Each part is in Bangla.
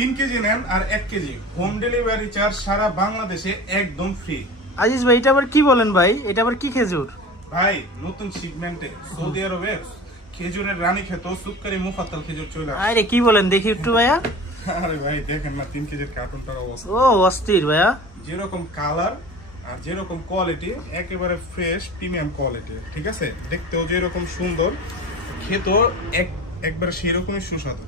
3 কেজি নেন আর 1 কেজি হোম ডেলিভারি চার্জ সারা বাংলাদেশে একদম ফ্রি। আজিজ ভাই, এটা আবার কি বলেন ভাই? এটা আবার কি খেজুর? ভাই নতুন শিপমেন্টে সৌদি আরবে খেজুরের রানী খেত সুক্কারি মুফাত্তাল খেজুর চলে আসে। আরে কি বলেন দেখি একটু ভাইয়া। আরে ভাই দেখেন না 3 কেজির কার্টুনটার অবস্থা। ও অস্থির ভাইয়া। যেরকম কালার আর যেরকম কোয়ালিটি একেবারে ফ্রেশ প্রিমিয়াম কোয়ালিটি, ঠিক আছে? দেখতেও যেরকম সুন্দর, খেতেও একবার সেরকমই সুস্বাদু।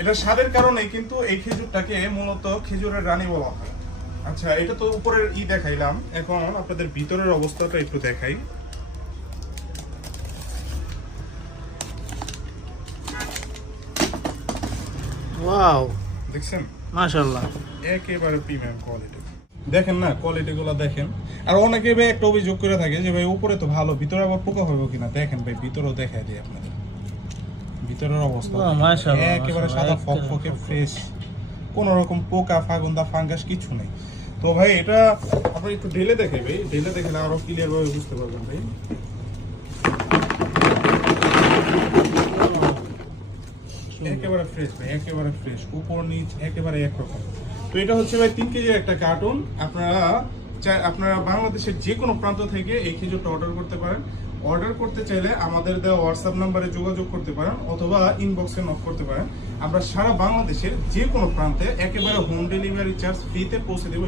এটা স্বাদের কারণেই কিন্তু এই খেজুরটাকে মূলত খেজুরের রানী বলা হয়। আচ্ছা, এটা তো উপরের দেখাইলাম, এখন আপনাদের ভিতরের অবস্থাটা একটু দেখাই। ওয়াও, দেখছেন? মাশাআল্লাহ। একেবারে প্রিমিয়াম কোয়ালিটি। দেখেন না কোয়ালিটি গুলো দেখেন। আর অনেকে ভাই একটা অভিযোগ করে থাকে যে ভাই উপরে তো ভালো, ভিতরে আবার পোকা হবে কিনা। দেখেন ভাই ভিতরেও দেখাই দিই আপনাদের, ভিতরের অবস্থা মাশাআল্লাহ, একেবারে সাদা ফকফকে ফ্রেশ, কোন রকম পোকা ফাগুন্দা ফাঙ্গাস কিছু নেই। তো ভাই এটা আপনি একটু ঢেলে দেখে ভাই, ঢেলে দেখলে আরো ক্লিয়ার ভাবে বুঝতে পারবেন ভাই। একেবারে ফ্রেশ ভাই, একেবারে ফ্রেশ, উপর নিচ একেবারে একরকম। তো এটা হচ্ছে ভাই 3 কেজির একটা কার্টুন। আপনারা বাংলাদেশের যে কোনো প্রান্ত থেকে এই খেজুরটা অর্ডার করতে পারেন। অর্ডার করতে চাইলে আমাদের দেওয়া হোয়াটসঅ্যাপ নাম্বারে যোগাযোগ করতে পারেন অথবা ইনবক্সে নক করতে পারেন। আমরা সারা বাংলাদেশের যে কোনো প্রান্তে একেবারে হোম ডেলিভারি চার্জ ফ্রিতে পৌঁছে দেবো।